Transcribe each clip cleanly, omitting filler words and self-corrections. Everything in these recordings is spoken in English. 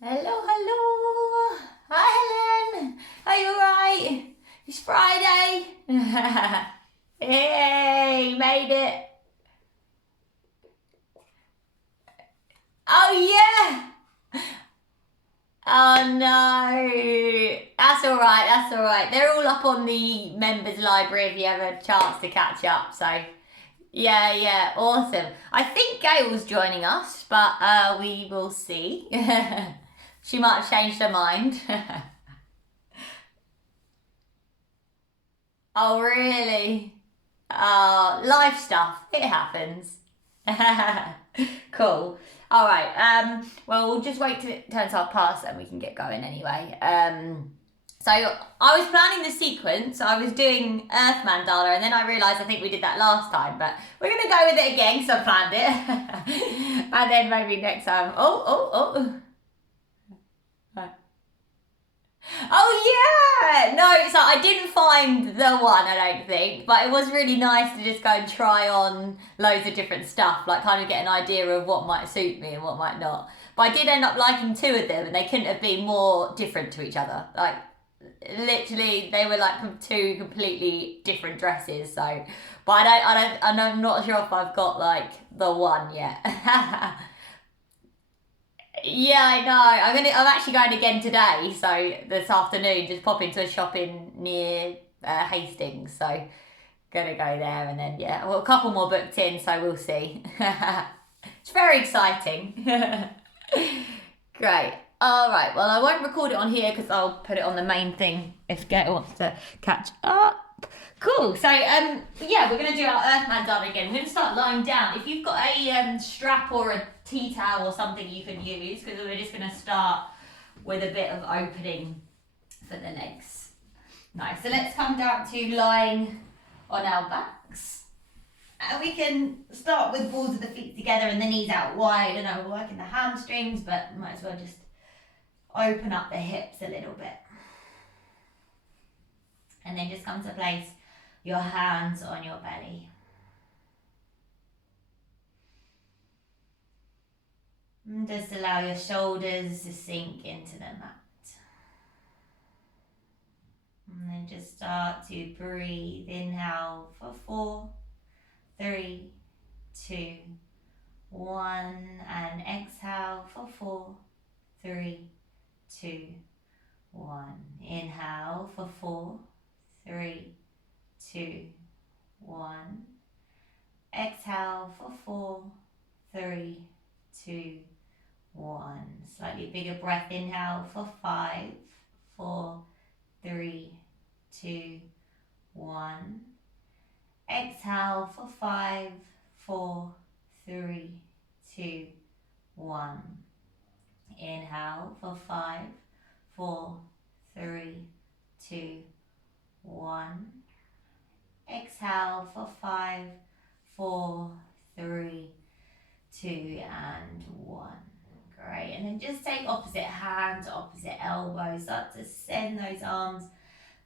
Hello, hello. Hi, Helen. Are you alright? It's Friday. Hey, made it. Oh, yeah. Oh, no. That's alright, that's alright. They're all up on the members library if you have a chance to catch up. So, yeah, yeah, awesome. I think Gail's joining us, but we will see. She might have changed her mind. Oh, really? Life stuff. It happens. Cool. All right. Well, we'll just wait till it turns half past and we can get going anyway. So I was planning the sequence. I was doing Earth Mandala, and then I realised I think we did that last time, but we're gonna go with it again because I planned it, and then maybe next time. Oh. Oh yeah! No, so I didn't find the one, I don't think, but it was really nice to just go and try on loads of different stuff, like kind of get an idea of what might suit me and what might not. But I did end up liking two of them, and they couldn't have been more different to each other. Like literally, they were like two completely different dresses. So, but and I'm not sure if I've got like the one yet. Yeah, I know. I'm actually going again today. So this afternoon, just pop into a shop in near Hastings. So gonna go there, and then yeah, well, a couple more booked in. So we'll see. It's very exciting. Great. All right. Well, I won't record it on here because I'll put it on the main thing if Gail wants to catch up. Cool. So yeah, we're gonna do our Earth Mandala again. We're gonna start lying down. If you've got a strap or a tea towel or something you can use, because we're just gonna start with a bit of opening for the legs. Nice. So let's come down to lying on our backs. And we can start with balls of the feet together and the knees out wide. And I'm working the hamstrings, but might as well just open up the hips a little bit. And then just come to place your hands on your belly. And just allow your shoulders to sink into the mat. And then just start to breathe. Inhale for 4, 3, 2, 1. And exhale for 4, 3, 2, 1. Inhale for 4, 3, 2, 1. Exhale for 4, 3, 2, 1. Slightly bigger breath. Inhale for 5, 4, 3, 2, 1. Exhale for 5, 4, 3, 2, 1. Inhale for 5, 4, 3, 2, 1. Exhale for 5, 4, 3, 2, and 1. Great. And then just take opposite hand to opposite elbow. Start to send those arms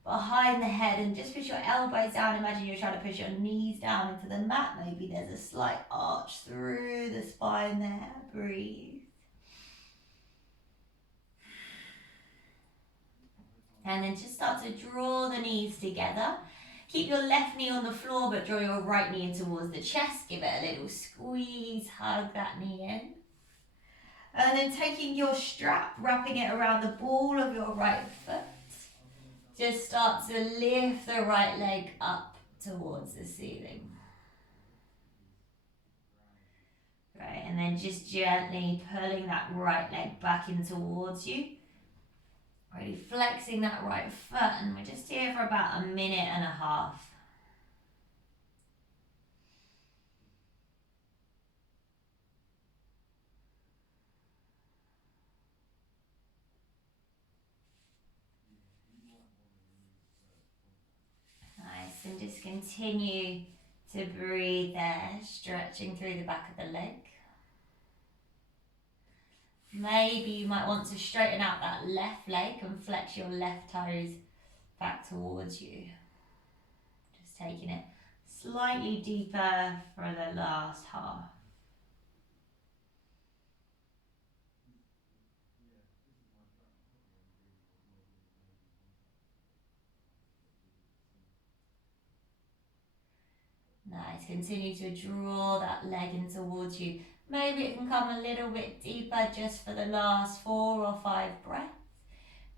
behind the head and just push your elbows down. Imagine you're trying to push your knees down into the mat. Maybe there's a slight arch through the spine there. Breathe. And then just start to draw the knees together. Keep your left knee on the floor, but draw your right knee in towards the chest. Give it a little squeeze, hug that knee in. And then taking your strap, wrapping it around the ball of your right foot. Just start to lift the right leg up towards the ceiling. Right, and then just gently pulling that right leg back in towards you. Really flexing that right foot, and we're just here for about a minute and a half. Nice, and just continue to breathe there, stretching through the back of the leg. Maybe you might want to straighten out that left leg and flex your left toes back towards you. Just taking it slightly deeper for the last half. Nice. Continue to draw that leg in towards you. Maybe it can come a little bit deeper just for the last 4 or 5 breaths.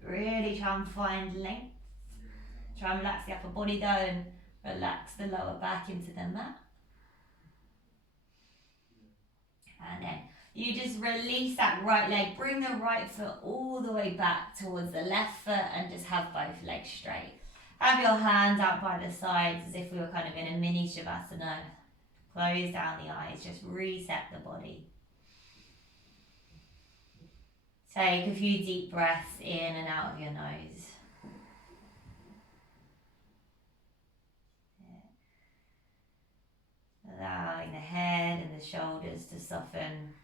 Really try and find length. Try and relax the upper body though and relax the lower back into the mat. And then you just release that right leg. Bring the right foot all the way back towards the left foot and just have both legs straight. Have your hands out by the sides as if we were kind of in a mini Shavasana. Close down the eyes, just reset the body. Take a few deep breaths in and out of your nose. Allowing the head and the shoulders to soften.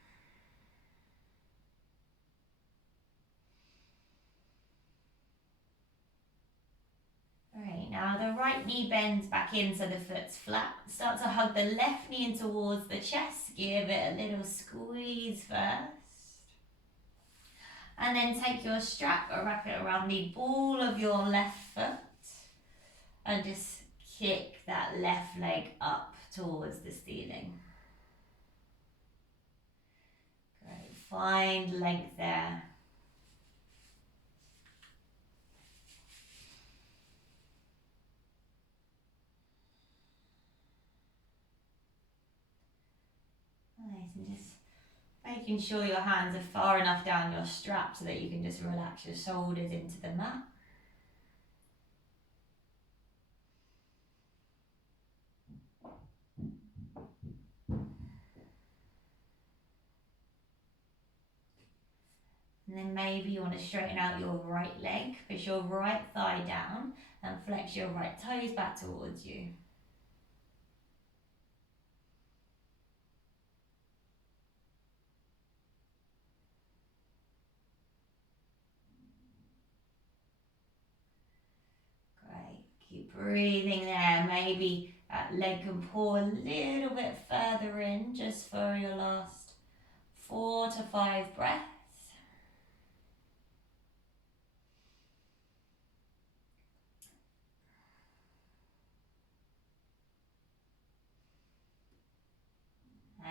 Great, now the right knee bends back in so the foot's flat. Start to hug the left knee in towards the chest. Give it a little squeeze first. And then take your strap or wrap it around the ball of your left foot. And just kick that left leg up towards the ceiling. Great, find length there. Nice, and just making sure your hands are far enough down your strap so that you can just relax your shoulders into the mat. And then maybe you want to straighten out your right leg, push your right thigh down and flex your right toes back towards you. Great, keep breathing there. Maybe that leg can pull a little bit further in just for your last 4 to 5 breaths.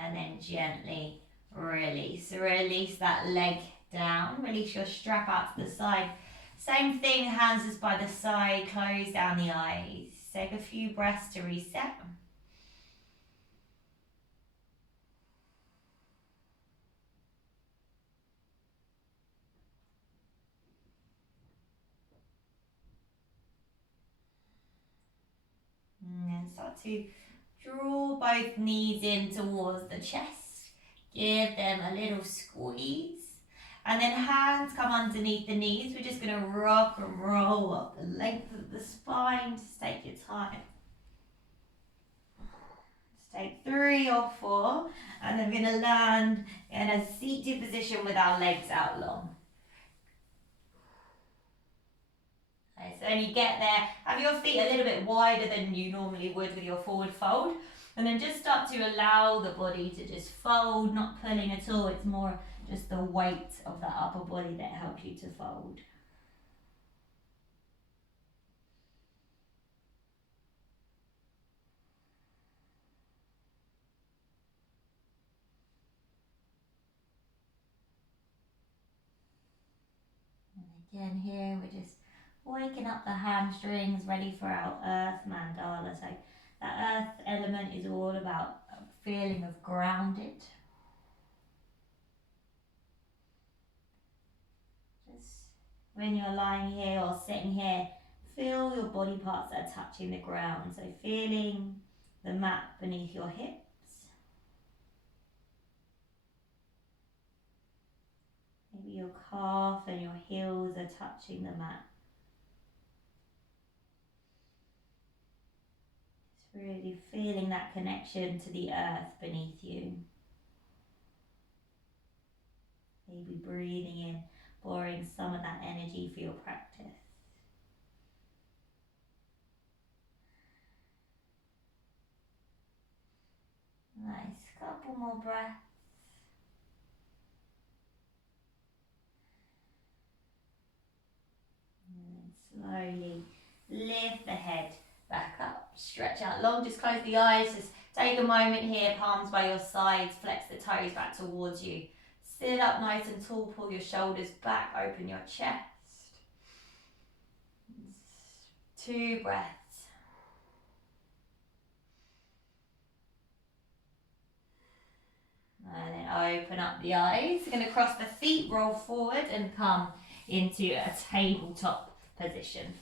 And then gently release. Release that leg down. Release your strap out to the side. Same thing, hands just by the side. Close down the eyes. Take a few breaths to reset. And then start to draw both knees in towards the chest. Give them a little squeeze. And then hands come underneath the knees. We're just going to rock and roll up the length of the spine. Just take your time. Just take 3 or 4. And then we're going to land in a seated position with our legs out long. Okay, so when you get there, have your feet a little bit wider than you normally would with your forward fold. And then just start to allow the body to just fold, not pulling at all. It's more just the weight of that upper body that helps you to fold. And again here, we're just waking up the hamstrings, ready for our earth mandala. So that earth element is all about a feeling of grounded. Just when you're lying here or sitting here, feel your body parts that are touching the ground. So feeling the mat beneath your hips. Maybe your calf and your heels are touching the mat. Just really feeling that connection to the earth beneath you. Maybe breathing in, pouring some of that energy for your practice. Nice, couple more breaths. And then slowly lift the head back up, stretch out long, just close the eyes, just Take a moment here, palms by your sides, flex the toes back towards you. Sit up nice and tall, pull your shoulders back, open your chest. 2 breaths. And then open up the eyes. You're going to cross the feet, roll forward and come into a tabletop position.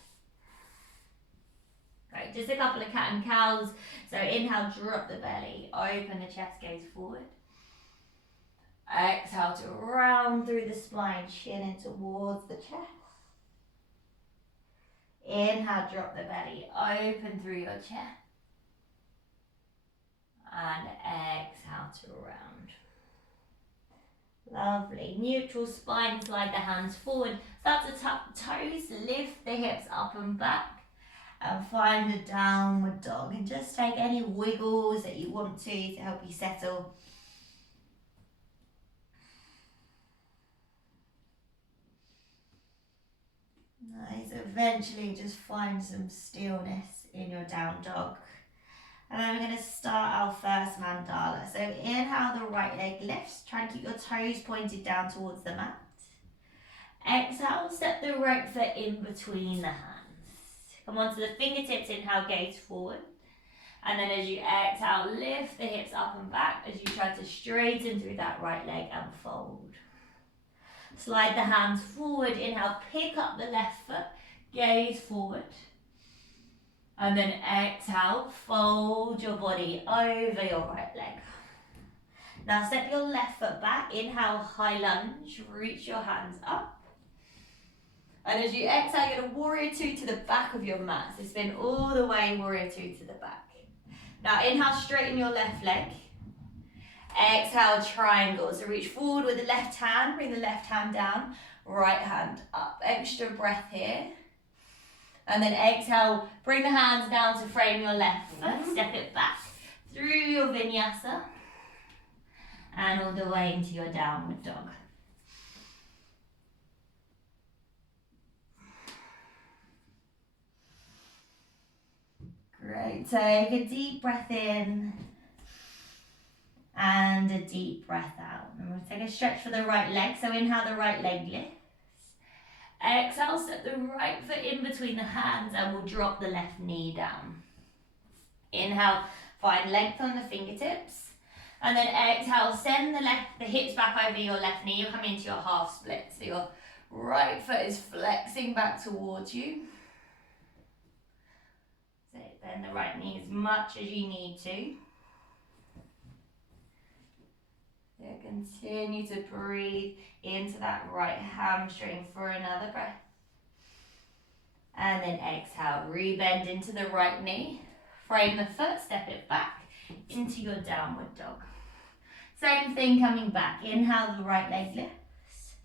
Great, just a couple of cat and cows. So inhale, drop the belly, open the chest, gaze forward. Exhale to round through the spine, chin in towards the chest. Inhale, drop the belly, open through your chest. And exhale to round. Lovely. Neutral spine, slide the hands forward. Start to tuck the toes, lift the hips up and back. And find a downward dog. And just take any wiggles that you want to help you settle. Nice. Eventually just find some stillness in your down dog. And then we're going to start our first mandala. So inhale, the right leg lifts. Try and keep your toes pointed down towards the mat. Exhale, step the right foot in between the hands. Come onto the fingertips, inhale, gaze forward. And then as you exhale, lift the hips up and back as you try to straighten through that right leg and fold. Slide the hands forward, inhale, pick up the left foot, gaze forward. And then exhale, fold your body over your right leg. Now step your left foot back, inhale, high lunge, reach your hands up. And as you exhale, you're going to warrior 2 to the back of your mat. So spin all the way, warrior 2 to the back. Now inhale, straighten your left leg. Exhale, triangle. So reach forward with the left hand, bring the left hand down, right hand up. Extra breath here. And then exhale, bring the hands down to frame your left foot. Step it back through your vinyasa. And all the way into your downward dog. Great, take a deep breath in. And a deep breath out. And we'll take a stretch for the right leg. So inhale, the right leg lifts. Exhale, step the right foot in between the hands and we'll drop the left knee down. Inhale, find length on the fingertips. And then exhale, send the hips back over your left knee. You're coming into your half split. So your right foot is flexing back towards you. So bend the right knee as much as you need to. So continue to breathe into that right hamstring for another breath. And then exhale, rebend into the right knee. Frame the foot, step it back into your downward dog. Same thing coming back. Inhale, the right leg lifts.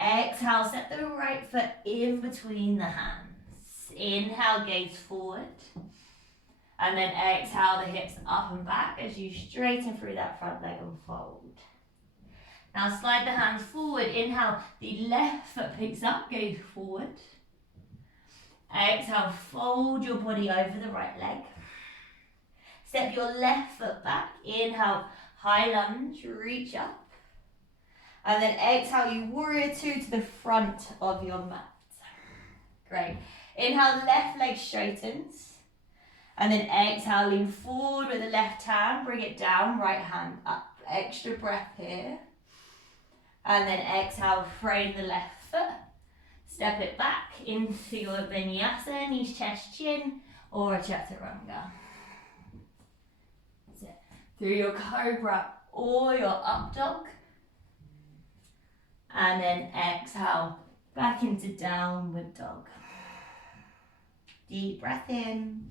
Exhale, step the right foot in between the hands. Inhale, gaze forward. And then exhale, the hips up and back as you straighten through that front leg and fold. Now slide the hands forward. Inhale, the left foot picks up, gaze forward. Exhale, fold your body over the right leg. Step your left foot back. Inhale, high lunge, reach up. And then exhale, you warrior 2 to the front of your mat. Great. Inhale, left leg straightens. And then exhale, lean forward with the left hand, bring it down, right hand up. Extra breath here. And then exhale, frame the left foot. Step it back into your vinyasa, knees, chest, chin, or a chaturanga. That's it. Through your cobra or your up dog. And then exhale, back into downward dog. Deep breath in.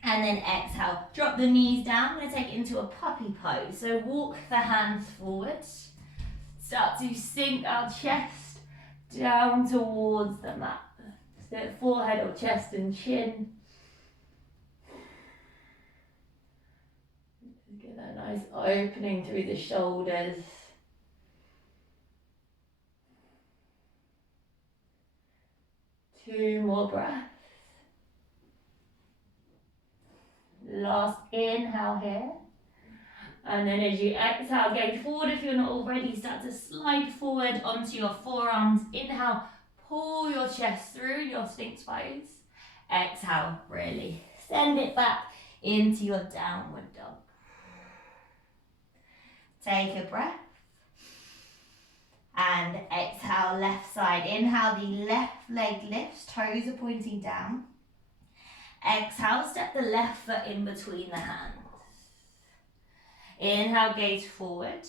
And then exhale, drop the knees down. I'm going to take it into a puppy pose. So walk the hands forward. Start to sink our chest down towards the mat. Step forehead or chest and chin. Get that nice opening through the shoulders. Two more breaths. Last inhale here. And then as you exhale, gaze forward if you're not already. Start to slide forward onto your forearms. Inhale, pull your chest through your sphinx pose. Exhale, really send it back into your downward dog. Take a breath. And exhale, left side. Inhale, the left leg lifts, toes are pointing down. Exhale, step the left foot in between the hands. Inhale, gaze forward.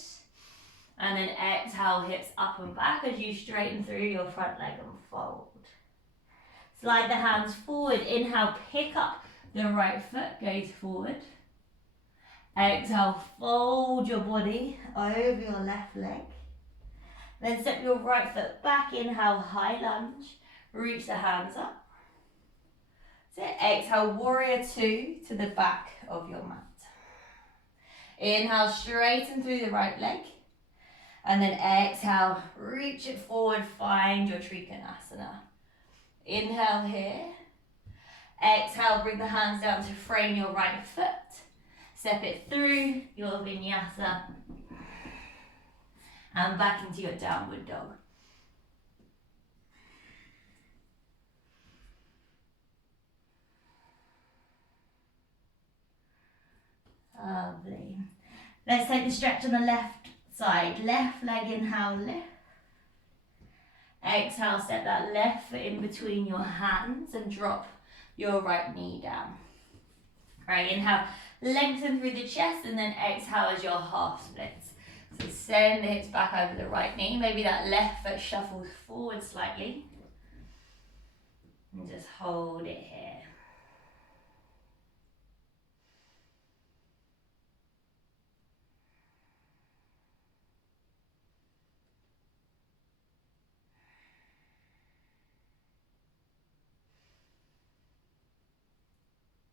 And then exhale, hips up and back as you straighten through your front leg and fold. Slide the hands forward. Inhale, pick up the right foot, gaze forward. Exhale, fold your body over your left leg. Then step your right foot back. Inhale, high lunge. Reach the hands up. So exhale, warrior two to the back of your mat. Inhale, straighten through the right leg. And then exhale, reach it forward, find your Trikonasana. Inhale here. Exhale, bring the hands down to frame your right foot. Step it through your vinyasa. And back into your downward dog. Lovely. Let's take the stretch on the left side. Left leg, inhale, lift. Exhale, step that left foot in between your hands and drop your right knee down. Great, inhale, lengthen through the chest and then exhale as your half splits. So send the hips back over the right knee. Maybe that left foot shuffles forward slightly. And just hold it here.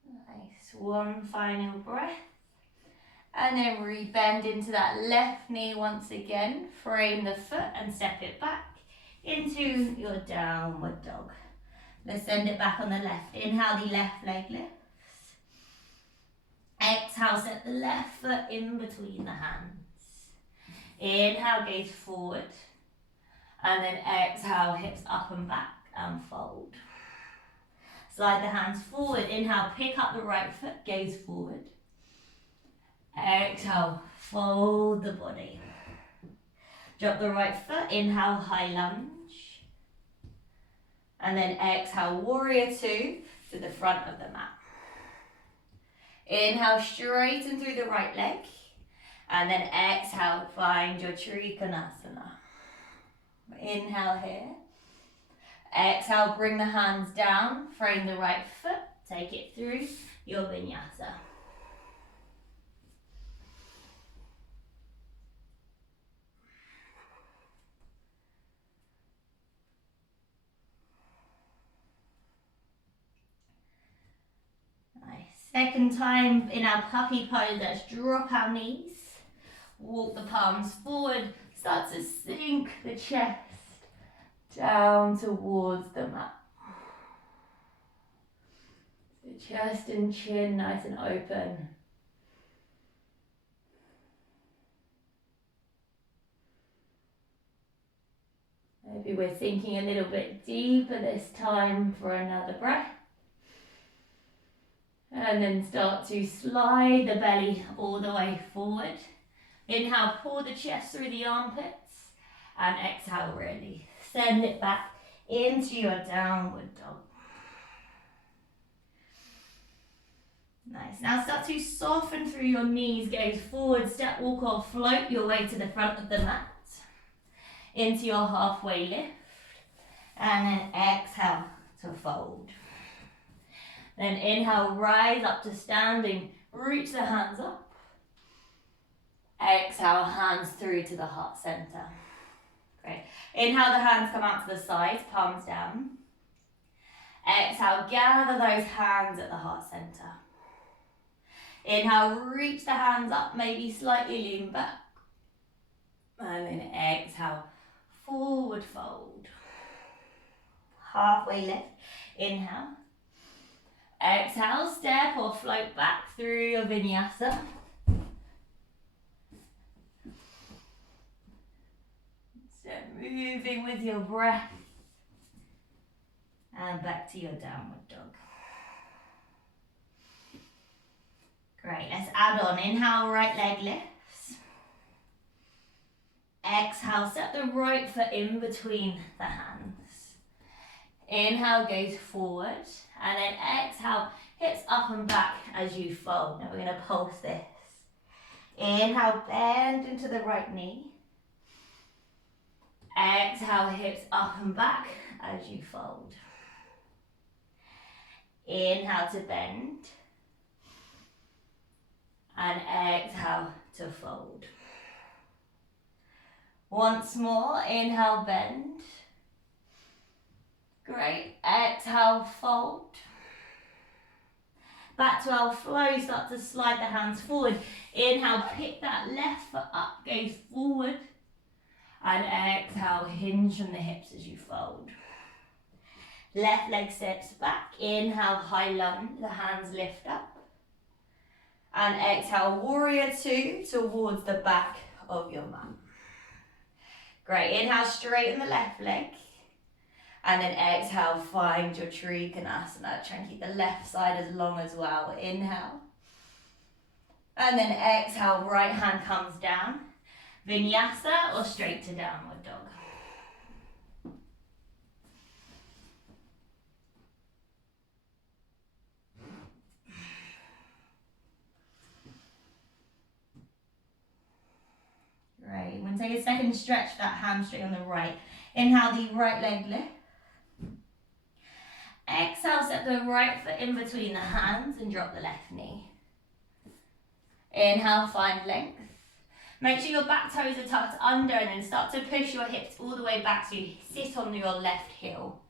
Nice, one final breath. And then re-bend into that left knee once again. Frame the foot and step it back into your downward dog. Let's send it back on the left. Inhale, the left leg lifts. Exhale, set the left foot in between the hands. Inhale, gaze forward. And then exhale, hips up and back and fold. Slide the hands forward. Inhale, pick up the right foot, gaze forward. Exhale, fold the body. Drop the right foot, inhale, high lunge. And then exhale, warrior two to the front of the mat. Inhale, straighten through the right leg. And then exhale, find your Trikonasana. Inhale here. Exhale, bring the hands down, frame the right foot, take it through your vinyasa. Nice. Second time in our puppy pose, let's drop our knees, walk the palms forward, start to sink the chest down towards the mat. The chest and chin nice and open. Maybe we're sinking a little bit deeper this time for another breath. And then start to slide the belly all the way forward. Inhale, pull the chest through the armpits. And exhale, really send it back into your downward dog. Nice. Now start to soften through your knees, gaze forward, step, walk or float your way to the front of the mat. Into your halfway lift. And then exhale to fold. Then inhale, rise up to standing, reach the hands up. Exhale, hands through to the heart center. Great. Inhale, the hands come out to the sides, palms down. Exhale, gather those hands at the heart center. Inhale, reach the hands up, maybe slightly lean back. And then exhale, forward fold. Halfway lift, inhale. Exhale, step or float back through your vinyasa. So moving with your breath. And back to your downward dog. Great, let's add on. Inhale, right leg lifts. Exhale, step the right foot in between the hands. Inhale, goes forward. And then exhale, hips up and back as you fold. Now we're going to pulse this. Inhale, bend into the right knee. Exhale, hips up and back as you fold. Inhale to bend. And exhale to fold. Once more, inhale, bend. Great, exhale, fold. Back to our flow, start to slide the hands forward. Inhale, pick that left foot up, gaze forward. And exhale, hinge from the hips as you fold. Left leg steps back. Inhale, high lunge, the hands lift up. And exhale, warrior two towards the back of your mat. Great, inhale, straighten the left leg. And then exhale, find your Trikonasana. Try and keep the left side as long as well. Inhale. And then exhale, right hand comes down. Vinyasa or straight to downward dog. Great. We're going to take a second, stretch that hamstring on the right. Inhale, the right leg lift. Exhale, step the right foot in between the hands and drop the left knee. Inhale, find length. Make sure your back toes are tucked under and then start to push your hips all the way back so you sit on your left heel.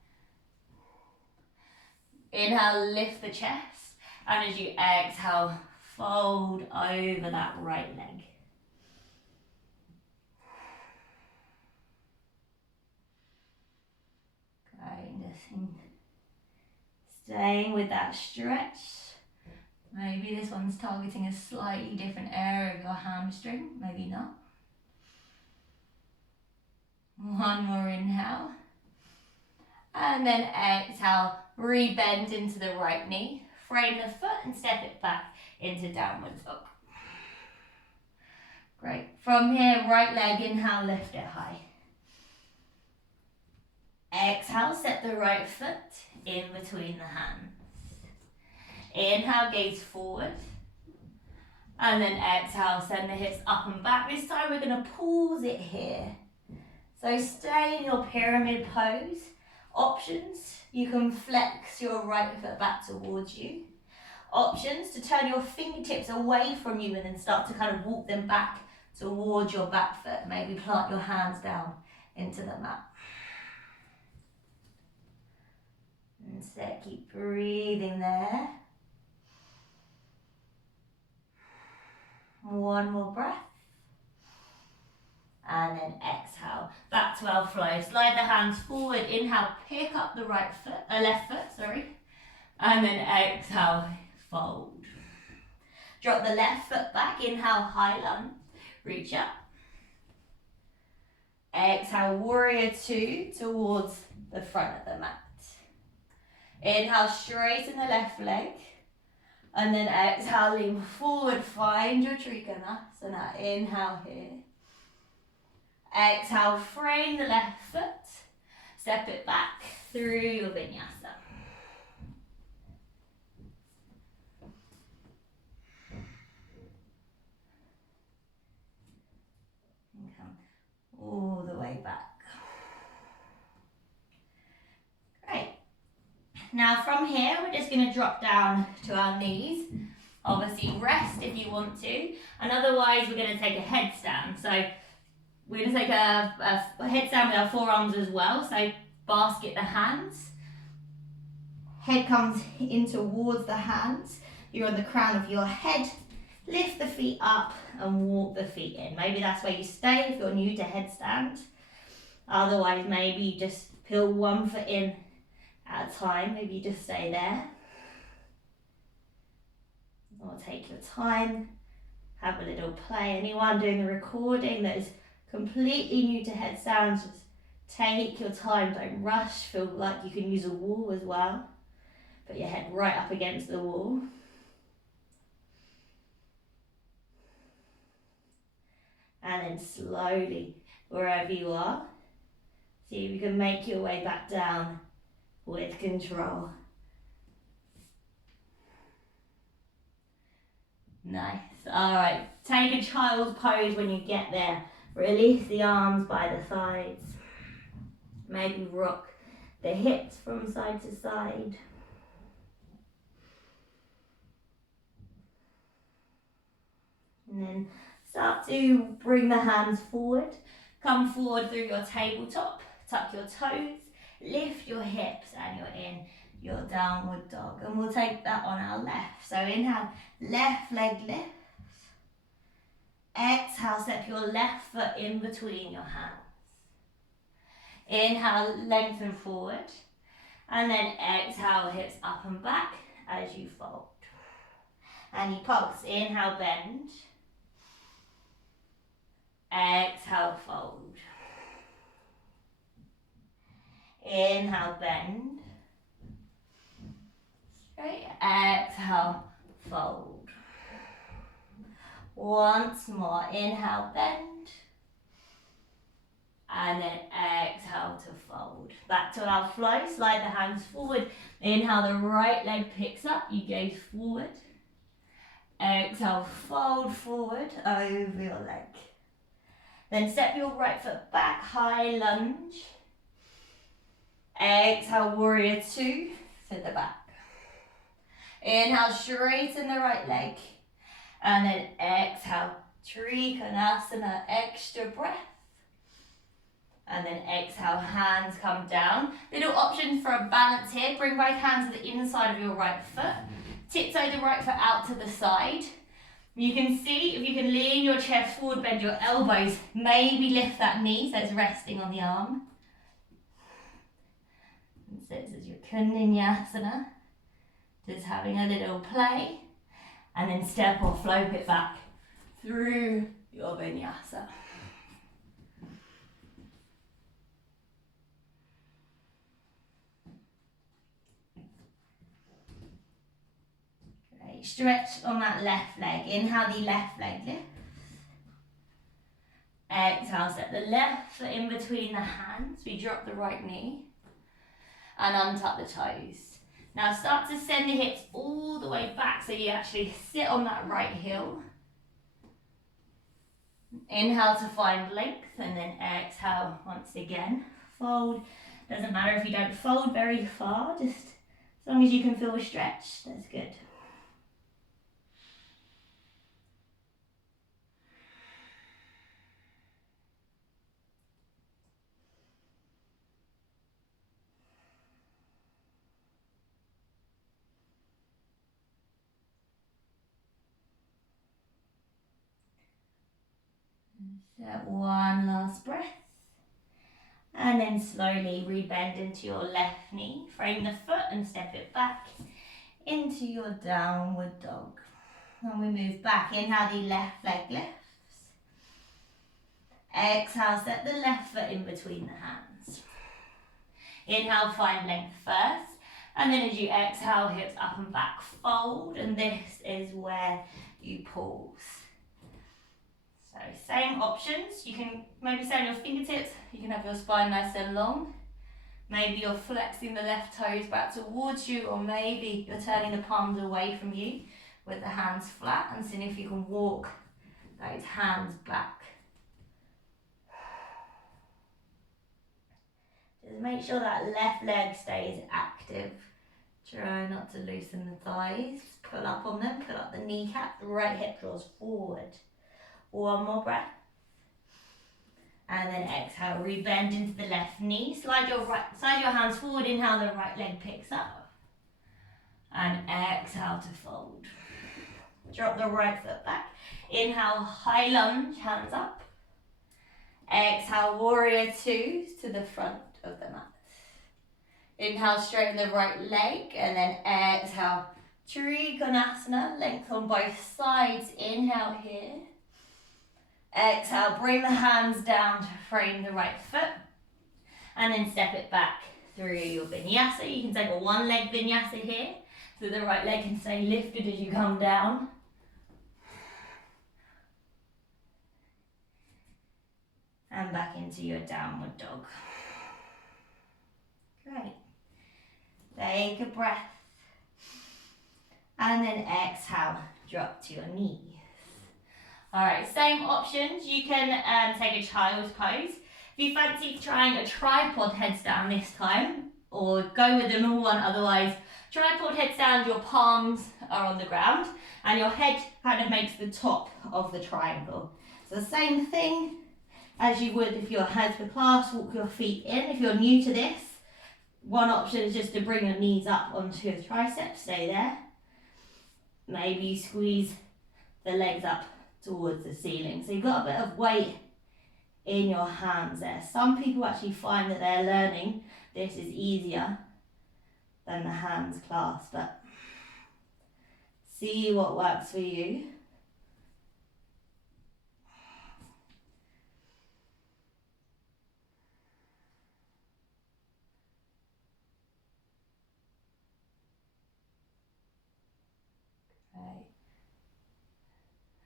Inhale, lift the chest. And as you exhale, fold over that right leg. Great, just staying with that stretch. Maybe this one's targeting a slightly different area of your hamstring, maybe not. One more inhale. And then exhale, re-bend into the right knee. Frame the foot and step it back into downward dog. Great. From here, right leg, inhale, lift it high. Exhale, step the right foot in between the hands. Inhale, gaze forward. And then exhale, send the hips up and back. This time we're going to pause it here. So stay in your pyramid pose. Options, you can flex your right foot back towards you. Options to turn your fingertips away from you and then start to kind of walk them back towards your back foot. Maybe plant your hands down into the mat. And set, keep breathing there. One more breath. And then exhale, back to our flow. Slide the hands forward, inhale, pick up the left foot, and then exhale, fold. Drop the left foot back, inhale, high lunge, reach up. Exhale, warrior two towards the front of the mat. Inhale, straighten the left leg. And then exhale, lean forward, find your Trikonasana. Inhale here. Exhale, frame the left foot. Step it back through your vinyasa. And come all the way back. Great. Now from here, we're just going to drop down to our knees. Obviously rest if you want to. And otherwise, we're going to take a headstand. So we're going to take a headstand with our forearms as well. So basket the hands. Head comes in towards the hands. You're on the crown of your head. Lift the feet up and walk the feet in. Maybe that's where you stay if you're new to headstand. Otherwise, maybe you just peel one foot in at a time. Maybe you just stay there. Or take your time, have a little play. Anyone doing the recording that is completely new to head sounds, just take your time, don't rush. Feel like you can use a wall as well. Put your head right up against the wall. And then slowly, wherever you are, see if you can make your way back down with control. Nice. All right, take a child's pose when you get there. Release the arms by the sides. Maybe rock the hips from side to side. And then start to bring the hands forward. Come forward through your tabletop. Tuck your toes. Lift your hips and you're in your downward dog. And we'll take that on our left. So inhale, left leg lifts. Exhale, step your left foot in between your hands. Inhale, lengthen forward. And then exhale, hips up and back as you fold. And you pulse. Inhale, bend. Exhale, fold. Inhale, bend. Straight. Exhale, fold. Once more. Inhale, bend. And then exhale to fold. Back to our flow. Slide the hands forward. Inhale, the right leg picks up. You gaze forward. Exhale, fold forward over your leg. Then step your right foot back, high lunge. Exhale, warrior two to the back. Inhale, straighten the right leg. And then exhale, Trikonasana, extra breath. And then exhale, hands come down. Little option for a balance here. Bring both hands to the inside of your right foot. Tiptoe the right foot out to the side. You can see if you can lean your chest forward, bend your elbows, maybe lift that knee so it's resting on the arm. And so this is your Kundinyasana. Just having a little play. And then step or float it back through your vinyasa. Stretch on that left leg. Inhale, the left leg lifts. Exhale, step the left foot in between the hands. We drop the right knee and untuck the toes. Now start to send the hips all the way back so you actually sit on that right heel. Inhale to find length and then exhale once again. Fold. Doesn't matter if you don't fold very far, just as long as you can feel a stretch, that's good. So one last breath. And then slowly rebend into your left knee. Frame the foot and step it back into your downward dog. And we move back. Inhale, the left leg lifts. Exhale, step the left foot in between the hands. Inhale, find length first. And then as you exhale, hips up and back, fold. And this is where you pause. So same options, you can maybe stay on your fingertips, you can have your spine nice and long. Maybe you're flexing the left toes back towards you, or maybe you're turning the palms away from you with the hands flat and seeing if you can walk those hands back. Just make sure that left leg stays active. Try not to loosen the thighs, pull up on them, pull up the kneecap, the right hip draws forward. One more breath. And then exhale, rebend into the left knee. Slide your hands forward, inhale, the right leg picks up. And exhale to fold. Drop the right foot back. Inhale, high lunge, hands up. Exhale, warrior two to the front of the mat. Inhale, straighten the right leg, and then exhale, Trikonasana, length on both sides. Inhale here. Exhale, bring the hands down to frame the right foot. And then step it back through your vinyasa. You can take a one leg vinyasa here. So the right leg can stay lifted as you come down. And back into your downward dog. Great. Take a breath. And then exhale, drop to your knees. Alright, same options. You can take a child's pose. If you fancy trying a tripod headstand this time, or go with a normal one, otherwise, tripod headstand, your palms are on the ground, and your head kind of makes the top of the triangle. So the same thing as you would if your hands were clasped, walk your feet in. If you're new to this, one option is just to bring your knees up onto your triceps, stay there. Maybe squeeze the legs up towards the ceiling. So you've got a bit of weight in your hands there. Some people actually find that they're learning this is easier than the hands clasped, but see what works for you.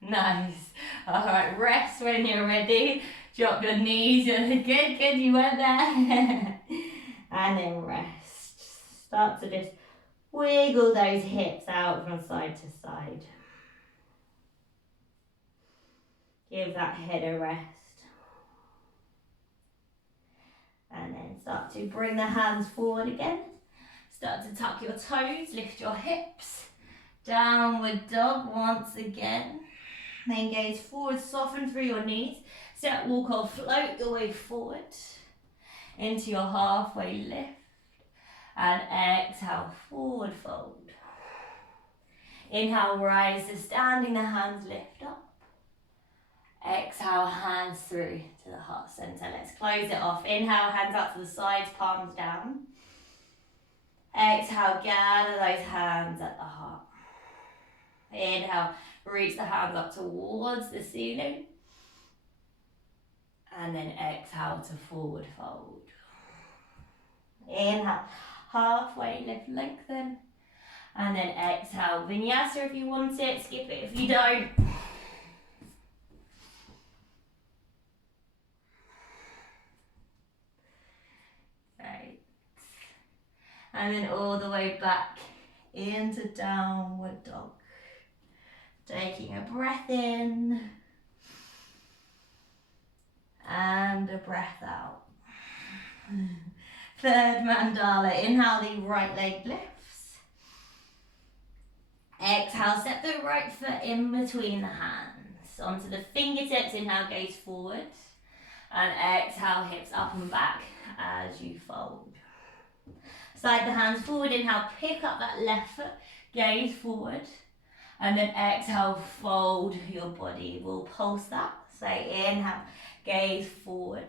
Nice. All right, rest when you're ready. Drop your knees. Good, you went there. And then rest. Start to just wiggle those hips out from side to side. Give that head a rest. And then start to bring the hands forward again. Start to tuck your toes, lift your hips. Downward dog once again. Then gaze forward, soften through your knees. Step, walk or float your way forward into your halfway lift. And exhale, forward fold. Inhale, rise to standing, the hands lift up. Exhale, hands through to the heart center. Let's close it off. Inhale, hands up to the sides, palms down. Exhale, gather those hands at the heart. Inhale, reach the hands up towards the ceiling. And then exhale to forward fold. Inhale, halfway lift, lengthen. And then exhale, vinyasa if you want it, skip it if you don't. Right. And then all the way back into downward dog. Taking a breath in and a breath out. Third mandala. Inhale, the right leg lifts. Exhale, step the right foot in between the hands. Onto the fingertips, inhale, gaze forward. And exhale, hips up and back as you fold. Slide the hands forward, inhale, pick up that left foot, gaze forward. And then exhale, fold your body. We'll pulse that. So inhale, gaze forward.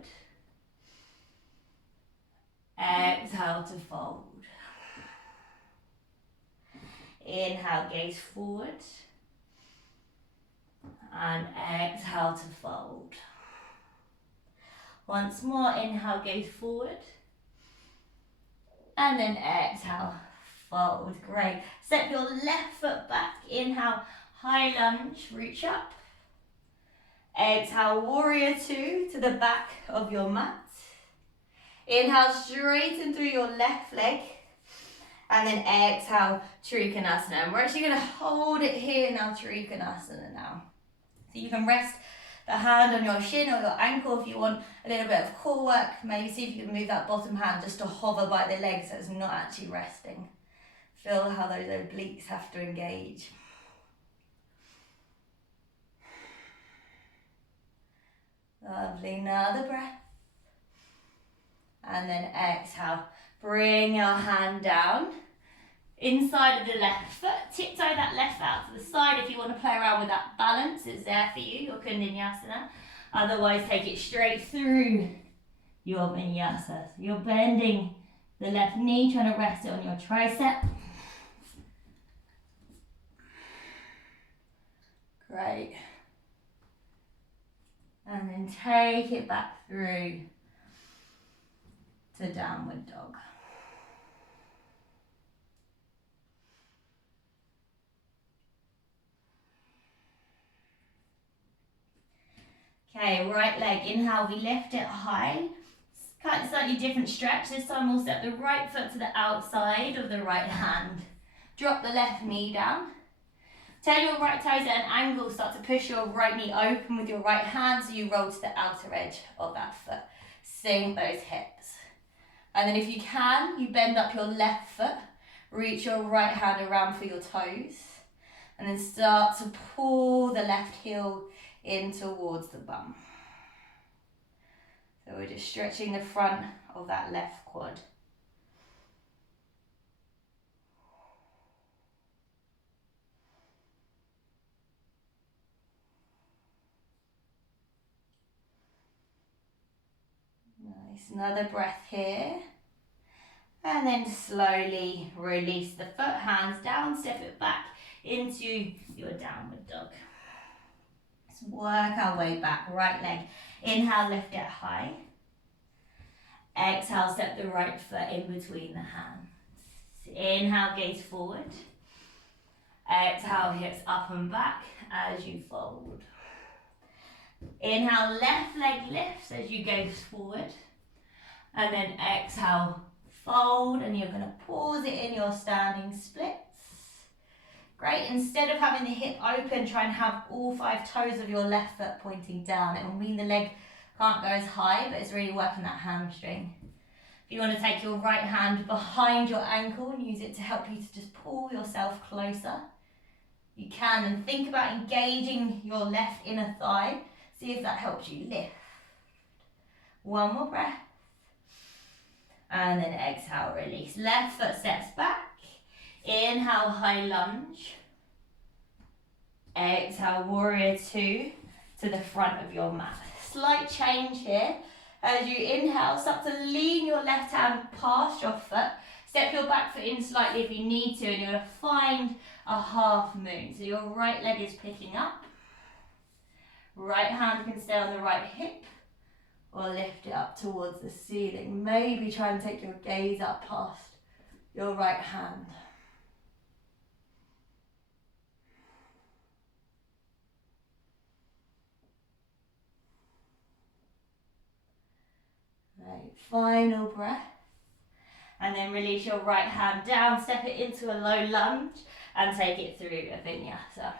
Exhale to fold. Inhale, gaze forward. And exhale to fold. Once more, inhale, gaze forward. And then exhale, fold. Great. Step your left foot back. Inhale, high lunge, reach up. Exhale, warrior two to the back of your mat. Inhale, straighten through your left leg. And then exhale, Trikonasana. And we're actually going to hold it here now, Trikonasana now. So you can rest the hand on your shin or your ankle if you want a little bit of core work. Maybe see if you can move that bottom hand just to hover by the legs so it's not actually resting. Feel how those obliques have to engage. Lovely, another breath. And then exhale, bring your hand down. Inside of the left foot, tiptoe that left foot out to the side if you want to play around with that balance. It's there for you, your Kundinyasana. Otherwise, take it straight through your vinyasa. So you're bending the left knee, trying to rest it on your tricep. Great. And then take it back through to downward dog. Okay, right leg, inhale, we lift it high. Kind of slightly different stretch. This time we'll step the right foot to the outside of the right hand. Drop the left knee down. Turn your right toes at an angle, start to push your right knee open with your right hand so you roll to the outer edge of that foot. Sink those hips. And then if you can, you bend up your left foot, reach your right hand around for your toes, and then start to pull the left heel in towards the bum. So we're just stretching the front of that left quad. Nice, another breath here. And then slowly release the foot, hands down, step it back into your downward dog. Let's work our way back, right leg. Inhale, lift it high. Exhale, step the right foot in between the hands. Inhale, gaze forward. Exhale, hips up and back as you fold. Inhale, left leg lifts as you gaze forward. And then exhale, fold, and you're going to pause it in your standing splits. Great, instead of having the hip open, try and have all 5 toes of your left foot pointing down. It will mean the leg can't go as high, but it's really working that hamstring. If you want to take your right hand behind your ankle and use it to help you to just pull yourself closer, you can, and think about engaging your left inner thigh. See if that helps you lift. One more breath. And then exhale, release. Left foot steps back. Inhale, high lunge. Exhale, warrior 2 to the front of your mat. Slight change here. As you inhale, start to lean your left hand past your foot. Step your back foot in slightly if you need to, and you're going to find a half moon. So your right leg is picking up. Right hand can stay on the right hip, or lift it up towards the ceiling. Maybe try and take your gaze up past your right hand. Right, final breath. And then release your right hand down, step it into a low lunge, and take it through a vinyasa.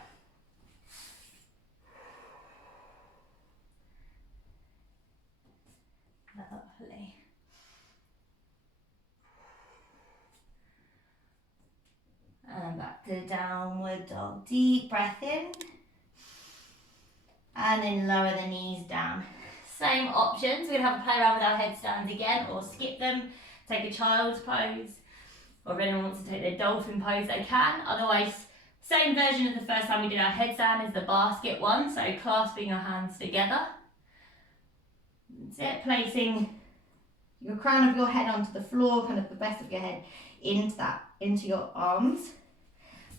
Lovely. And back to downward dog. Deep breath in. And then lower the knees down. Same options. We're going to have a play around with our headstands again, or skip them. Take a child's pose. Or if anyone wants to take their dolphin pose, they can. Otherwise, same version of the first time we did our headstand is the basket one. So clasping your hands together. That's it. Placing your crown of your head onto the floor, kind of the best of your head into your arms.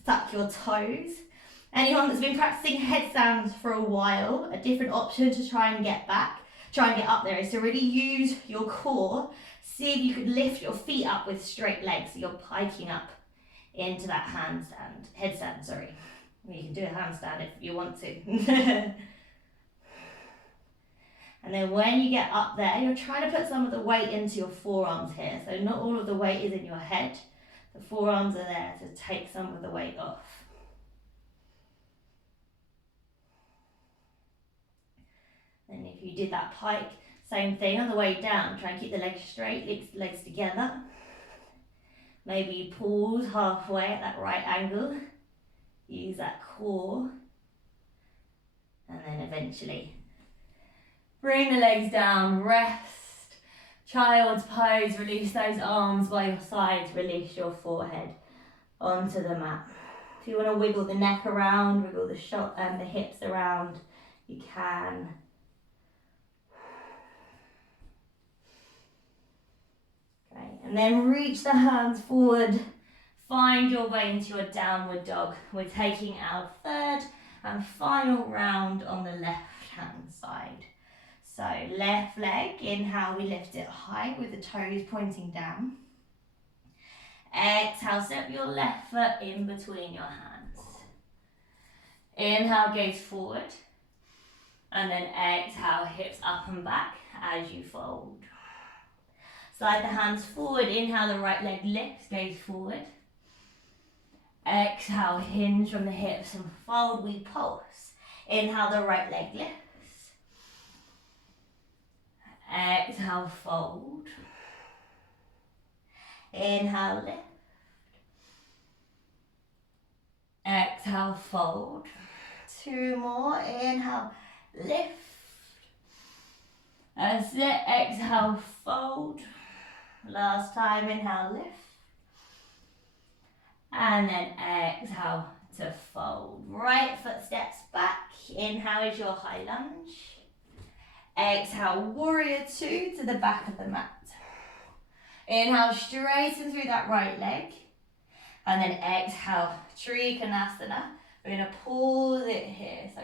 Tuck your toes. Anyone that's been practicing headstands for a while, a different option to try and get up there is to really use your core. See if you could lift your feet up with straight legs, so you're piking up into that headstand, sorry. You can do a handstand if you want to. And then when you get up there, you're trying to put some of the weight into your forearms here. So not all of the weight is in your head. The forearms are there to take some of the weight off. And if you did that pike, same thing on the way down. Try and keep the legs straight, legs together. Maybe you pause halfway at that right angle. Use that core. And then eventually bring the legs down, rest. Child's pose, release those arms by your sides, release your forehead onto the mat. If you want to wiggle the neck around, wiggle the hips around, you can. Okay, and then reach the hands forward, find your way into your downward dog. We're taking our third and final round on the left hand side. So left leg, inhale, we lift it high with the toes pointing down. Exhale, step your left foot in between your hands. Inhale, gaze forward. And then exhale, hips up and back as you fold. Slide the hands forward, inhale, the right leg lifts, gaze forward. Exhale, hinge from the hips and fold, we pulse. Inhale, the right leg lifts. Exhale, fold. Inhale, lift. Exhale, fold. 2 more, inhale, lift. That's it, exhale, fold. Last time, inhale, lift. And then exhale to fold. Right foot steps back. Inhale is your high lunge. Exhale, warrior 2 to the back of the mat. Inhale, straighten through that right leg. And then exhale, Trikonasana. We're going to pause it here. So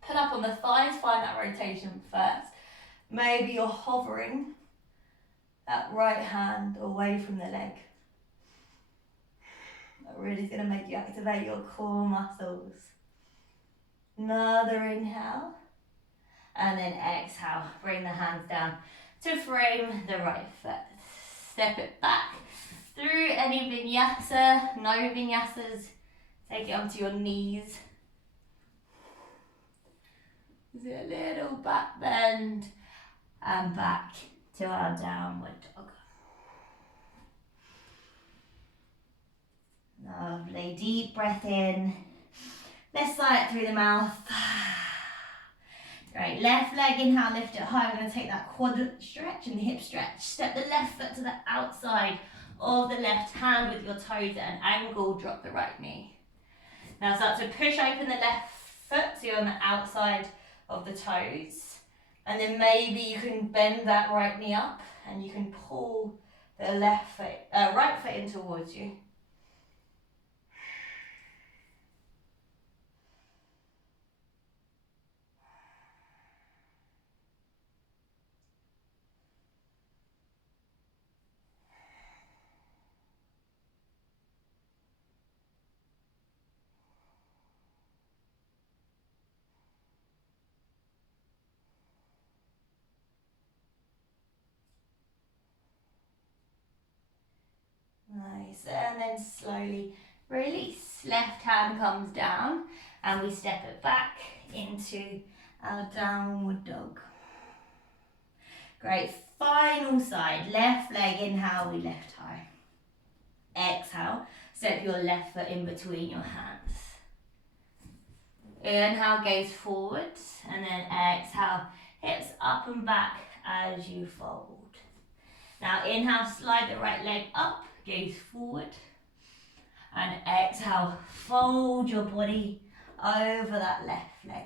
put up on the thighs, find that rotation first. Maybe you're hovering that right hand away from the leg. That really is going to make you activate your core muscles. Another inhale. And then exhale, bring the hands down to frame the right foot. Step it back through any vinyasa, no vinyasas. Take it onto your knees. Do a little back bend and back to our downward dog. Lovely, deep breath in. Let's sigh it through the mouth. Great, left leg, inhale, lift it high. We're going to take that quad stretch and hip stretch. Step the left foot to the outside of the left hand with your toes at an angle. Drop the right knee. Now start to push open the left foot so you're on the outside of the toes. And then maybe you can bend that right knee up and you can pull the right foot in towards you. Nice, and then slowly release. Left hand comes down and we step it back into our downward dog. Great, final side, left leg, inhale, we lift high. Exhale, step your left foot in between your hands. Inhale, gaze forward, and then exhale, hips up and back as you fold. Now inhale, slide the right leg up, gaze forward, and exhale, fold your body over that left leg.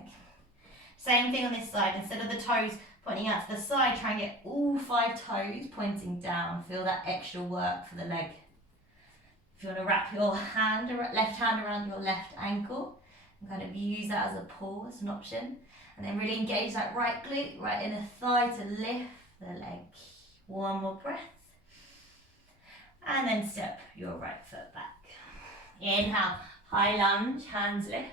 Same thing on this side, instead of the toes pointing out to the side, try and get all 5 toes pointing down. Feel that extra work for the leg. If you want to wrap your left hand around your left ankle, and kind of use that as a pull, as an option, and then really engage that right glute, right inner thigh to lift the leg. One more breath. And then step your right foot back. Inhale, high lunge, hands lift.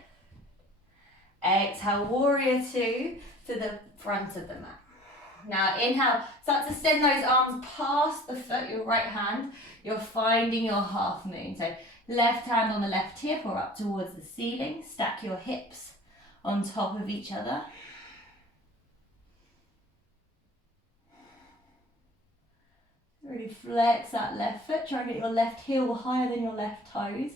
Exhale, warrior 2 to the front of the mat. Now inhale, start to extend those arms past the foot, your right hand. You're finding your half moon. So left hand on the left hip or up towards the ceiling. Stack your hips on top of each other. Really flex that left foot. Try and get your left heel higher than your left toes.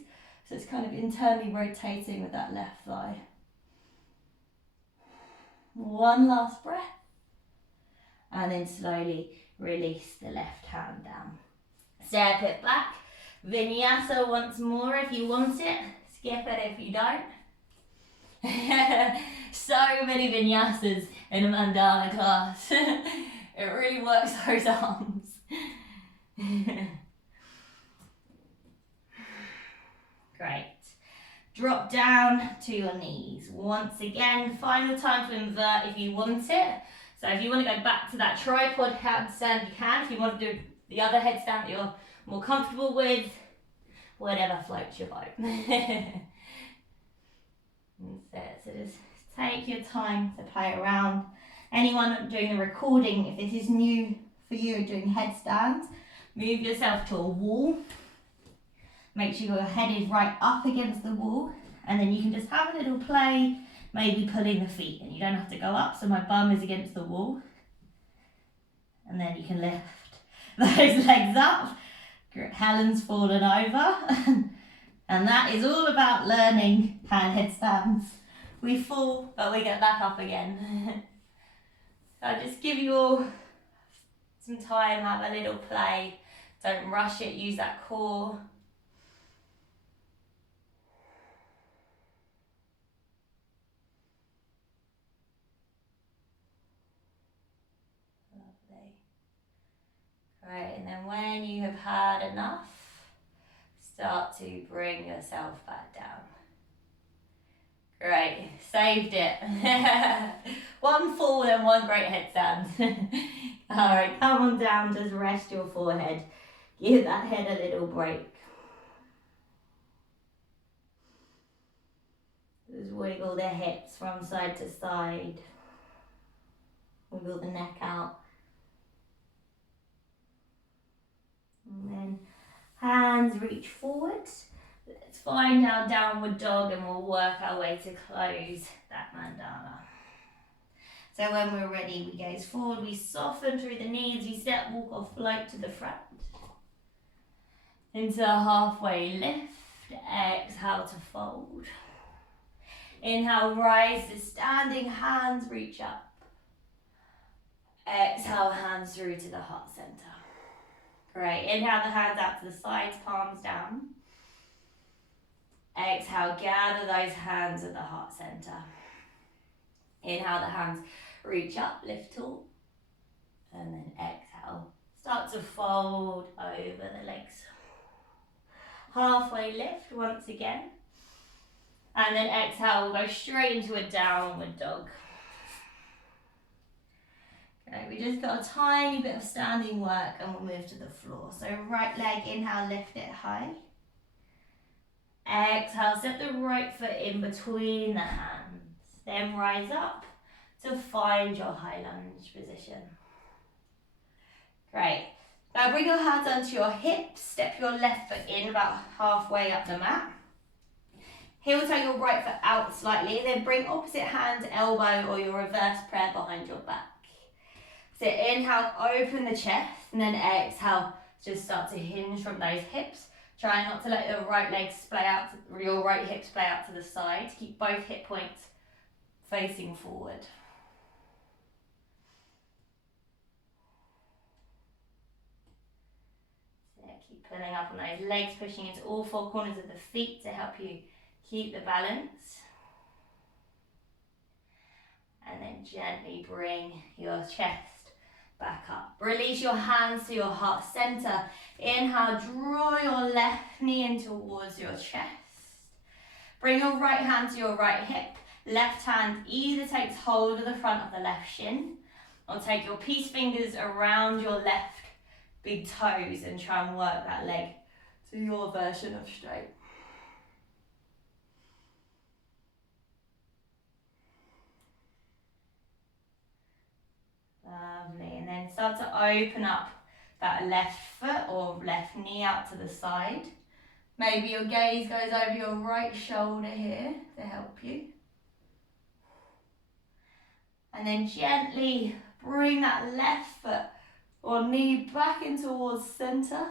So it's kind of internally rotating with that left thigh. One last breath. And then slowly release the left hand down. Step it back. Vinyasa once more if you want it. Skip it if you don't. So many vinyasas in a mandala class. It really works those arms. Great. Drop down to your knees. Once again, final time to invert if you want it. So if you want to go back to that tripod handstand, you can. If you want to do the other headstand that you're more comfortable with, whatever floats your boat. So just take your time to play around. Anyone doing the recording, if this is new for you doing headstands, move yourself to a wall. Make sure your head is right up against the wall, and then you can just have a little play, maybe pulling the feet, and you don't have to go up, so my bum is against the wall. And then you can lift those legs up. Helen's fallen over. And that is all about learning hand headstands. We fall, but we get back up again. So I just give you all some time, have a little play. Don't rush it, use that core. Lovely. Right, and then when you have had enough, start to bring yourself back down. Great, saved it. One fall and one great headstand. Alright, come on down, just rest your forehead. Give that head a little break. Just wiggle the hips from side to side. Wiggle the neck out. And then hands reach forward. Let's find our downward dog and we'll work our way to close that mandala. So when we're ready, we gaze forward, we soften through the knees, we step, walk or float to the front. Into a halfway lift, exhale to fold. Inhale, rise to standing, hands reach up. Exhale, hands through to the heart center. Great, inhale the hands out to the sides, palms down. Exhale, gather those hands at the heart center. Inhale, the hands reach up, lift tall. And then exhale, start to fold over the legs. Halfway lift once again. And then exhale, we'll go straight into a downward dog. Okay, we just got a tiny bit of standing work and we'll move to the floor. So right leg, inhale, lift it high. Exhale, step the right foot in between the hands. Then rise up to find your high lunge position. Great. Now bring your hands onto your hips. Step your left foot in about halfway up the mat. Heel toe your right foot out slightly. Then bring opposite hand, elbow or your reverse prayer behind your back. So inhale, open the chest. And then exhale, just start to hinge from those hips. Try not to let your right leg splay out, your right hip splay out to the side. Keep both hip points facing forward. So keep pulling up on those legs, pushing into all four corners of the feet to help you keep the balance. And then gently bring your chest back up. Release your hands to your heart center. Inhale, draw your left knee in towards your chest. Bring your right hand to your right hip. Left hand either takes hold of the front of the left shin or take your peace fingers around your left big toes and try and work that leg to your version of straight. Lovely, and then start to open up that left foot or left knee out to the side. Maybe your gaze goes over your right shoulder here to help you. And then gently bring that left foot or knee back in towards center.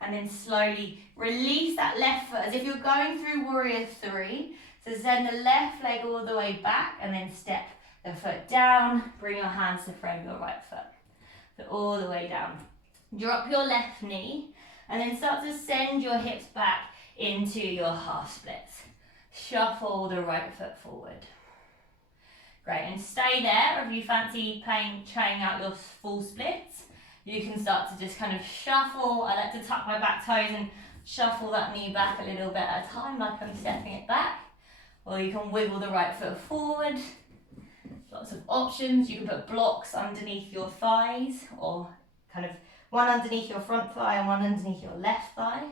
And then slowly release that left foot as if you're going through warrior three. So send the left leg all the way back and then step the foot down, bring your hands to frame your right foot. So all the way down. Drop your left knee and then start to send your hips back into your half splits. Shuffle the right foot forward. Great, and stay there. If you fancy trying out your full splits, you can start to just kind of shuffle. I like to tuck my back toes and shuffle that knee back a little bit at a time, like I'm stepping it back. Or you can wiggle the right foot forward. Lots of options. You can put blocks underneath your thighs, or kind of one underneath your front thigh and one underneath your left thigh.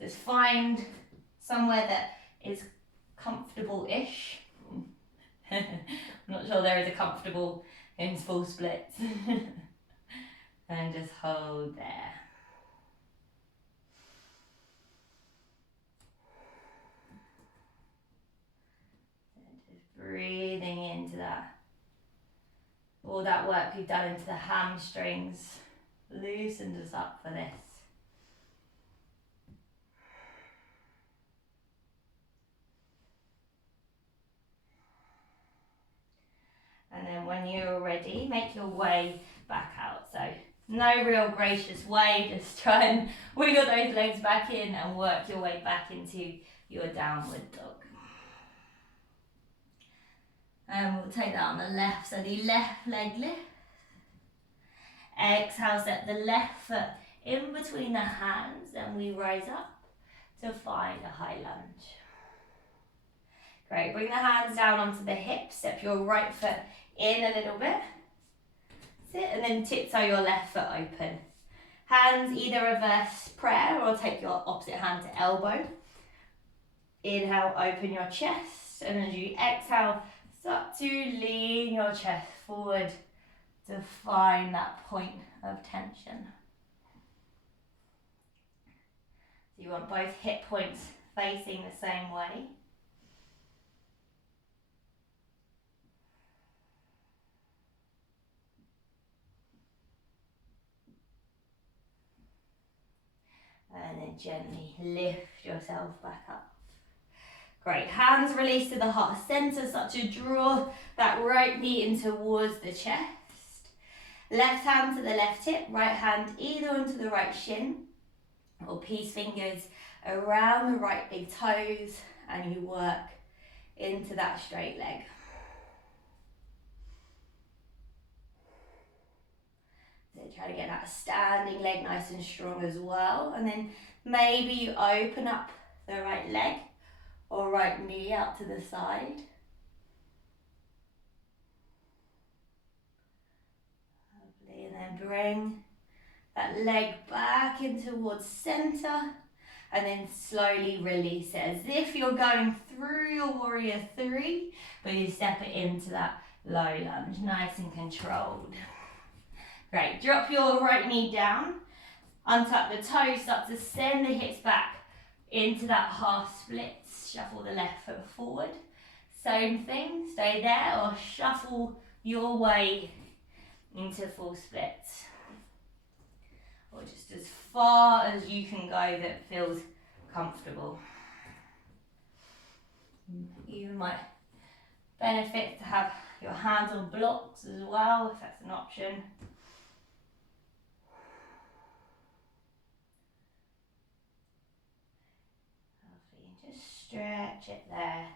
Just find somewhere that is comfortable-ish. I'm not sure there is a comfortable in full splits. And just hold there. Breathing into that. All that work we've done into the hamstrings loosened us up for this. And then when you're ready, make your way back out. So no real gracious way, just try and wiggle those legs back in and work your way back into your downward dog. And we'll take that on the left, so the left leg lift. Exhale, set the left foot in between the hands, and we rise up to find a high lunge. Great, bring the hands down onto the hips, step your right foot in a little bit. Sit, and then tiptoe your left foot open. Hands either reverse prayer or take your opposite hand to elbow. Inhale, open your chest, and as you exhale, start to lean your chest forward to find that point of tension. So you want both hip points facing the same way. And then gently lift yourself back up. Great, hands release to the heart center, start to draw that right knee in towards the chest. Left hand to the left hip, right hand either onto the right shin, or peace fingers around the right big toes, and you work into that straight leg. So try to get that standing leg nice and strong as well, and then maybe you open up the right leg or right knee out to the side. Lovely, and then bring that leg back in towards center, and then slowly release it as if you're going through your warrior three, but you step it into that low lunge, nice and controlled. Great, drop your right knee down, untuck the toes, start to send the hips back into that half split, shuffle the left foot forward. Same thing, stay there or shuffle your way into full splits. Or just as far as you can go that feels comfortable. You might benefit to have your hands on blocks as well, if that's an option. Lovely, just stretch it there.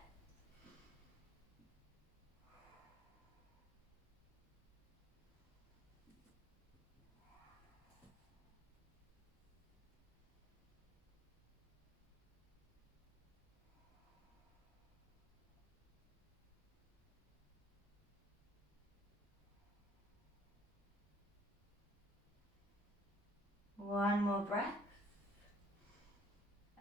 One more breath,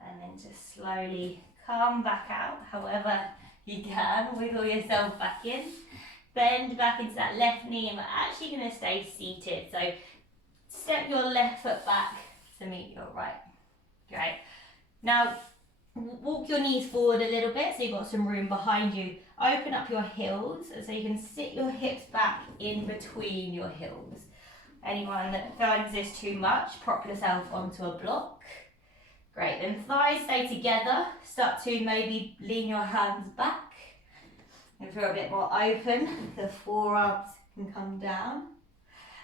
and then just slowly come back out however you can. Wiggle yourself back in, bend back into that left knee, and we're actually going to stay seated. So step your left foot back to meet your right. Great. Now walk your knees forward a little bit so you've got some room behind you. Open up your heels so you can sit your hips back in between your heels. Anyone that finds this too much, prop yourself onto a block. Great, then thighs stay together. Start to maybe lean your hands back. If you're a bit more open, the forearms can come down.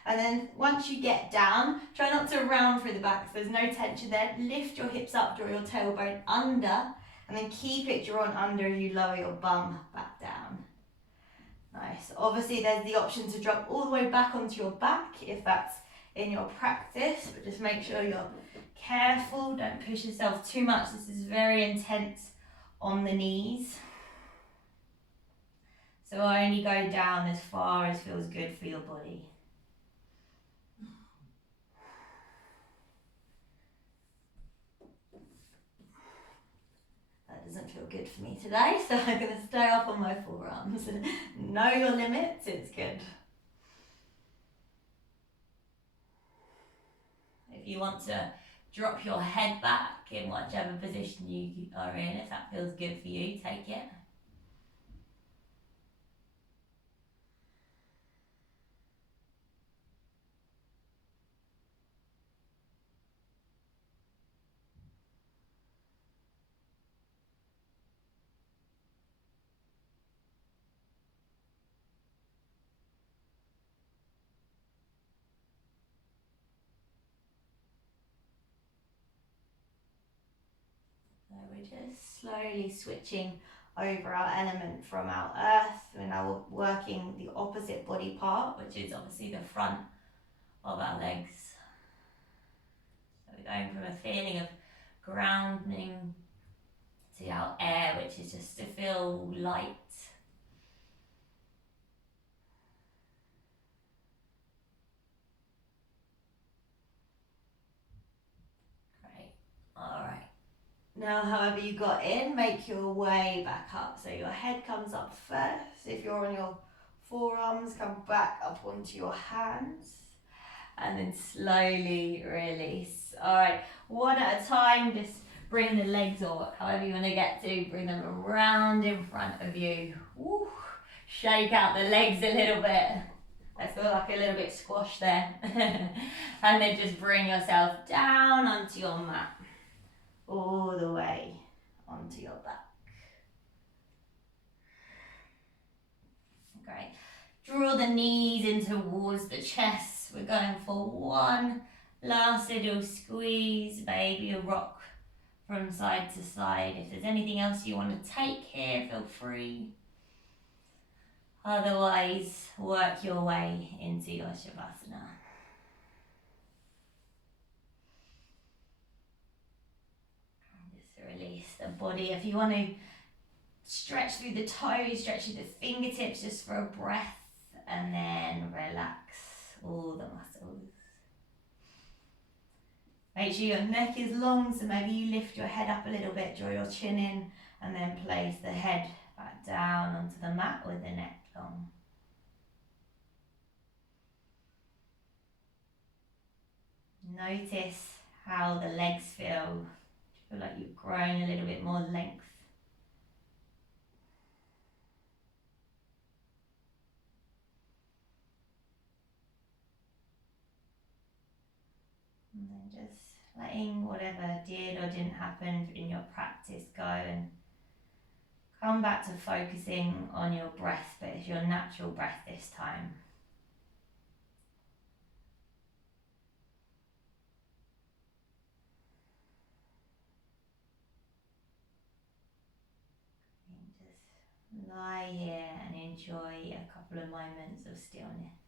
And then once you get down, try not to round through the back so there's no tension there. Lift your hips up, draw your tailbone under, and then keep it drawn under as you lower your bum back down. Nice. Obviously there's the option to drop all the way back onto your back if that's in your practice, but just make sure you're careful, don't push yourself too much. This is very intense on the knees. So only go down as far as feels good for your body. That doesn't feel good for me today, so I'm going to stay up on my forearms. Know your limits, it's good. If you want to drop your head back in whichever position you are in, if that feels good for you, take it. So we're just slowly switching over our element from our earth. We're now working the opposite body part, which is obviously the front of our legs. So we're going from a feeling of grounding to our air, which is just to feel light. Great. All right. Now, however you got in, make your way back up. So your head comes up first. If you're on your forearms, come back up onto your hands. And then slowly release. All right, one at a time, just bring the legs, or however you want to get to, bring them around in front of you. Woo. Shake out the legs a little bit. I feel like a little bit squashed there. And then just bring yourself down onto your mat. All the way onto your back. Great. Draw the knees in towards the chest. We're going for one last little squeeze, maybe a rock from side to side. If there's anything else you want to take here, feel free. Otherwise, work your way into your Shavasana. Just release the body. If you want to stretch through the toes, stretch through the fingertips just for a breath, and then relax all the muscles. Make sure your neck is long, so maybe you lift your head up a little bit, draw your chin in, and then place the head back down onto the mat with the neck long. Notice how the legs feel. Feel like you've grown a little bit more length. And then just letting whatever did or didn't happen in your practice go, and come back to focusing on your breath, but it's your natural breath this time. And just lie here and enjoy a couple of moments of stillness.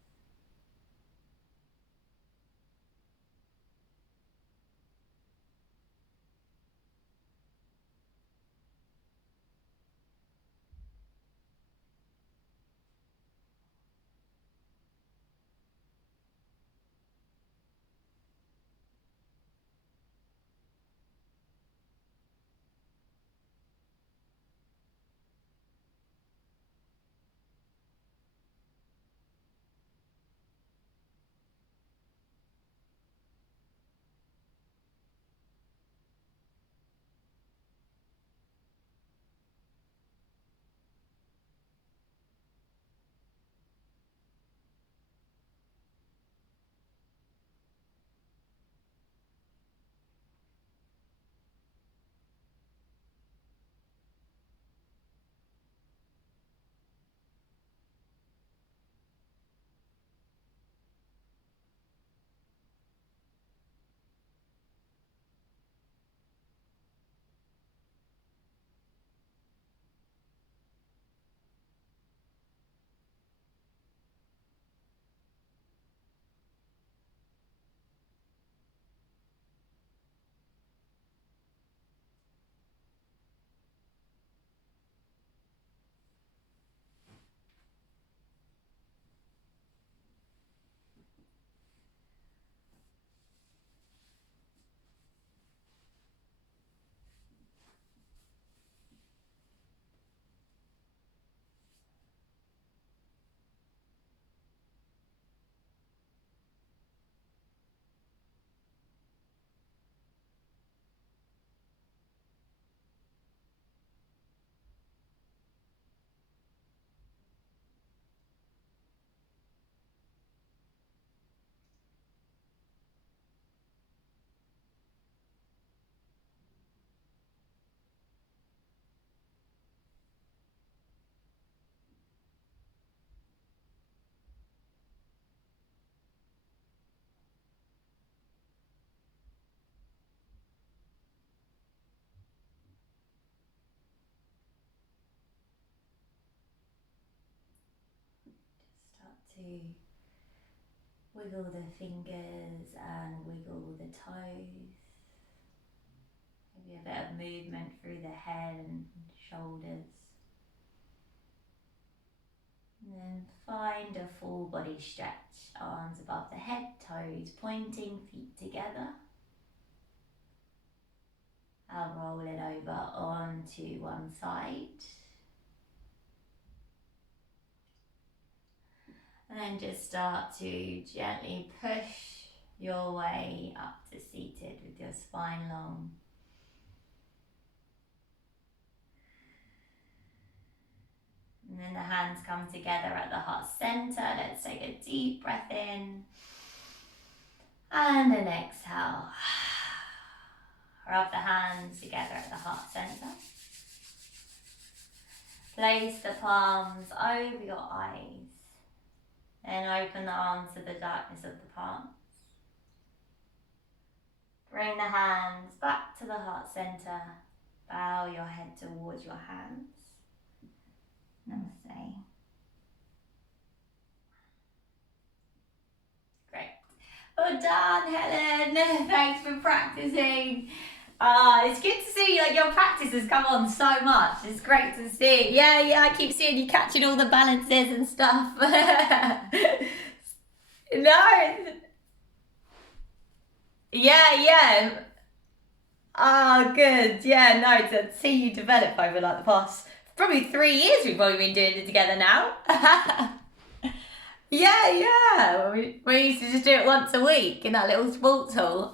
to wiggle the fingers and wiggle the toes. Maybe a bit of movement through the head and shoulders. And then find a full body stretch. Arms above the head, toes pointing, feet together. I'll roll it over onto one side. And then just start to gently push your way up to seated with your spine long. And then the hands come together at the heart center. Let's take a deep breath in. And an exhale. Rub the hands together at the heart center. Place the palms over your eyes. Then open the arms to the darkness of the palms. Bring the hands back to the heart center. Bow your head towards your hands. Namaste. Great. Well done, Helen. Thanks for practicing. It's good to see your practice has come on so much. It's great to see. Yeah, I keep seeing you catching all the balances and stuff. No. Yeah. Oh, good. Yeah, no, to see you develop over the past probably 3 years we've probably been doing it together now. Yeah. We used to just do it once a week in that little sports hall.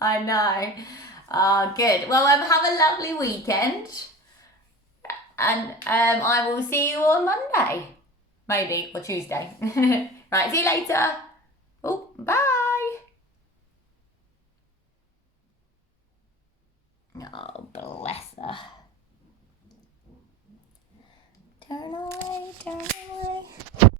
I know. Oh, good. Well, have a lovely weekend. And I will see you on Monday. Maybe, or Tuesday. Right, see you later. Oh, bye. Oh,